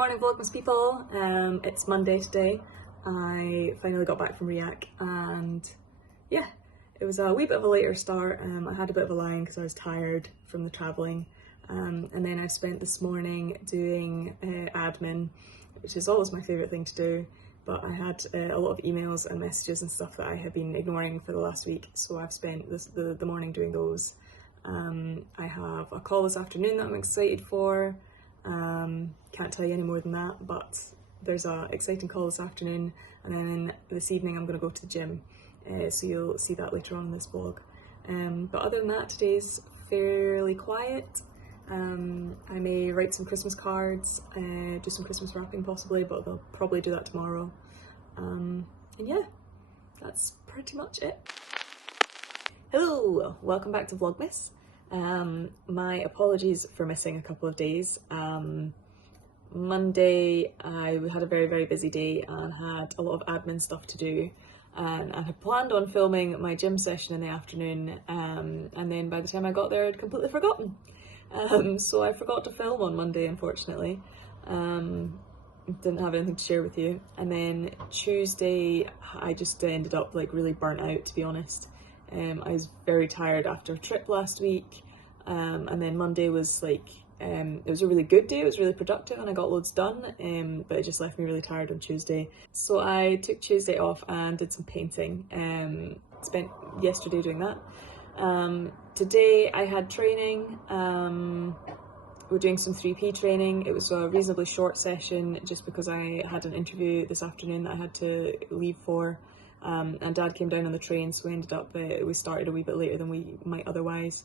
morning Vlogmas people, it's Monday today. I finally got back from React and yeah, it was a wee bit of a later start. I had a bit of a lie-in because I was tired from the travelling, and then I spent this morning doing admin, which is always my favourite thing to do, but I had a lot of emails and messages and stuff that I had been ignoring for the last week, so I've spent the morning doing those. I have a call this afternoon that I'm excited for. Can't tell you any more than that, but there's a exciting call this afternoon, and then this evening I'm going to go to the gym, so you'll see that later on in this vlog. But other than that, today's fairly quiet. I may write some Christmas cards, do some Christmas wrapping possibly, but I'll probably do that tomorrow. And yeah, that's pretty much it. Hello, welcome back to Vlogmas. My apologies for missing a couple of days. Monday I had a very busy day and had a lot of admin stuff to do, and I had planned on filming my gym session in the afternoon, and then by the time I got there I'd completely forgotten. So I forgot to film on Monday, unfortunately. Didn't have anything to share with you. And then Tuesday I just ended up like really burnt out, to be honest. I was very tired after a trip last week, and then Monday was like, it was a really good day, it was really productive and I got loads done, but it just left me really tired on Tuesday. So I took Tuesday off and did some painting, spent yesterday doing that. Today I had training, we're doing some 3P training. It was a reasonably short session just because I had an interview this afternoon that I had to leave for. And Dad came down on the train, so we ended up, we started a wee bit later than we might otherwise.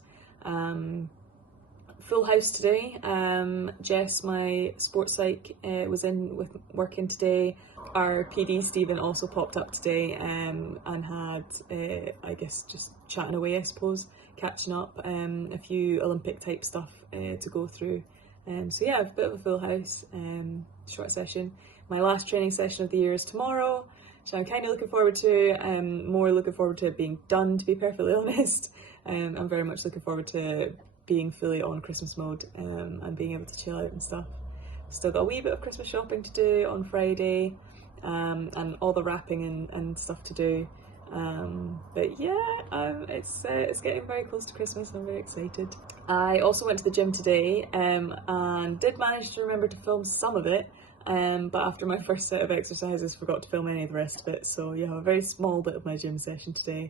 Full house today. Jess, my sports psych, was in with working today. Our PD Stephen also popped up today, and had, I guess, just chatting away, I suppose, catching up, a few Olympic type stuff to go through. So yeah, a bit of a full house, short session. My last training session of the year is tomorrow, which I'm kind of looking forward to. More looking forward to it being done, to be perfectly honest. I'm very much looking forward to being fully on Christmas mode, and being able to chill out and stuff. Still got a wee bit of Christmas shopping to do on Friday, and all the wrapping and stuff to do. But yeah, it's getting very close to Christmas and I'm very excited. I also went to the gym today, and did manage to remember to film some of it. But after my first set of exercises, forgot to film any of the rest of it, so you have a very small bit of my gym session today.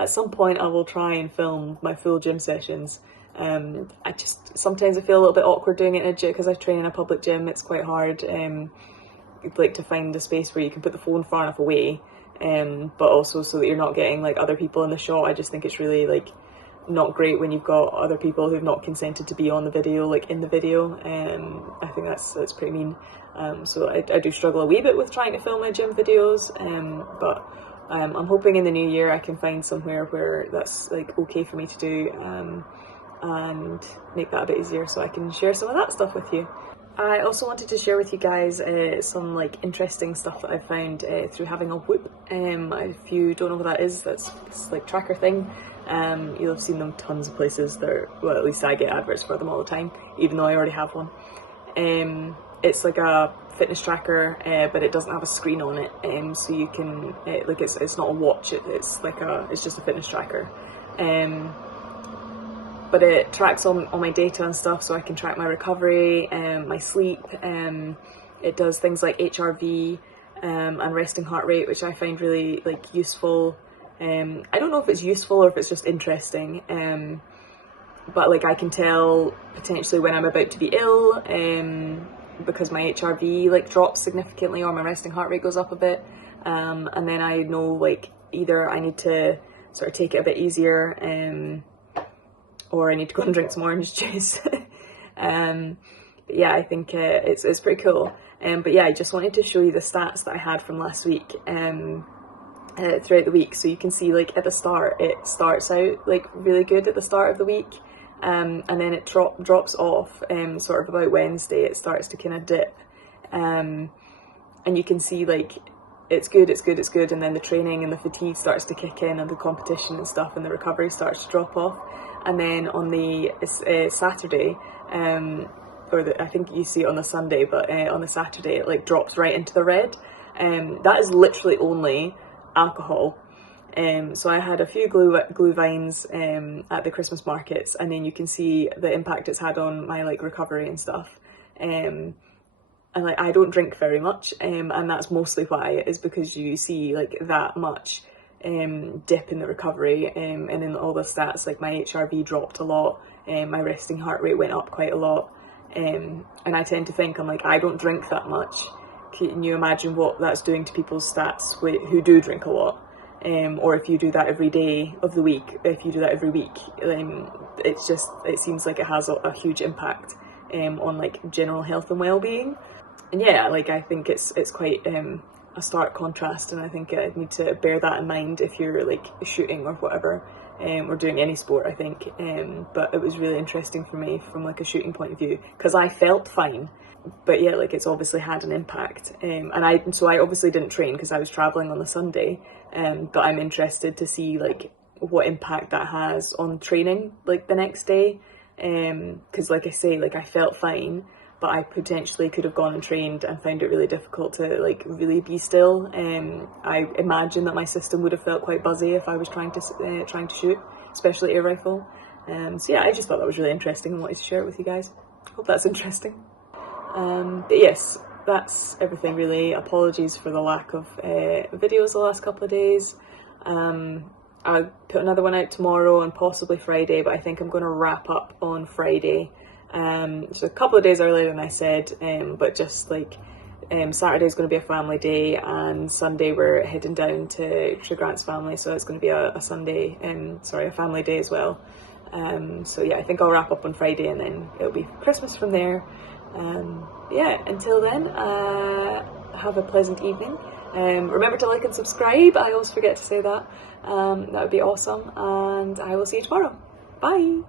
At some point I will try and film my full gym sessions, I just sometimes I feel a little bit awkward doing it in a gym because I train in a public gym. It's quite hard, like to find a space where you can put the phone far enough away, but also so that you're not getting like other people in the shot. I just think it's really like not great when you've got other people who've not consented to be on the video, like in the video. I think that's pretty mean. So I do struggle a wee bit with trying to film my gym videos, but I'm hoping in the new year I can find somewhere where that's like okay for me to do, and make that a bit easier so I can share some of that stuff with you. I also wanted to share with you guys some like interesting stuff that I've found through having a Whoop. If you don't know what that is, that's this like tracker thing. You'll have seen them tons of places. Well, at least I get adverts for them all the time, even though I already have one. It's like a fitness tracker, but it doesn't have a screen on it, so you can like it's not a watch. It's just a fitness tracker. But it tracks all my data and stuff, so I can track my recovery, my sleep. It does things like HRV and resting heart rate, which I find really like useful. I don't know if it's useful or if it's just interesting, but like I can tell potentially when I'm about to be ill, because my HRV like drops significantly or my resting heart rate goes up a bit, and then I know like either I need to sort of take it a bit easier, or I need to go and drink some orange juice. But yeah, I think it's pretty cool. But yeah, I just wanted to show you the stats that I had from last week throughout the week. So you can see like at the start, it starts out like really good at the start of the week, and then it drops off sort of about Wednesday. It starts to kind of dip, and you can see like it's good, and then the training and the fatigue starts to kick in, and the competition and stuff, and the recovery starts to drop off. And then on the Saturday, I think you see it on the Sunday, but on the Saturday it like drops right into the red. That is literally only alcohol. So I had a few glue vines at the Christmas markets, and then you can see the impact it's had on my like recovery and stuff. And like I don't drink very much, and that's mostly why, is because you see like that much dip in the recovery, and in all the stats, like my HRV dropped a lot, my resting heart rate went up quite a lot, and I tend to think, I'm like, I don't drink that much. Can you imagine what that's doing to people's stats who do drink a lot? Or if you do that every day of the week, if you do that every week, it seems like it has a huge impact on like general health and well-being. And yeah, like I think it's quite a stark contrast, and I think I need to bear that in mind if you're like shooting or whatever, or doing any sport, I think. But it was really interesting for me from like a shooting point of view, because I felt fine, but yeah, like it's obviously had an impact. And I obviously didn't train because I was traveling on the Sunday, but I'm interested to see like what impact that has on training like the next day, because like I say, like I felt fine, but I potentially could have gone and trained and found it really difficult to like really be still. I imagine that my system would have felt quite buzzy if I was trying to shoot, especially air rifle. So yeah, I just thought that was really interesting and wanted to share it with you guys. Hope that's interesting. But yes, that's everything really. Apologies for the lack of videos the last couple of days. I'll put another one out tomorrow and possibly Friday, but I think I'm going to wrap up on Friday. So a couple of days earlier than I said, but just like Saturday is going to be a family day, and Sunday we're heading down to Grant's family, so it's going to be a family day as well. So yeah, I think I'll wrap up on Friday, and then it'll be Christmas from there. Yeah, until then, have a pleasant evening. Remember to like and subscribe. I always forget to say that. That would be awesome, and I will see you tomorrow. Bye.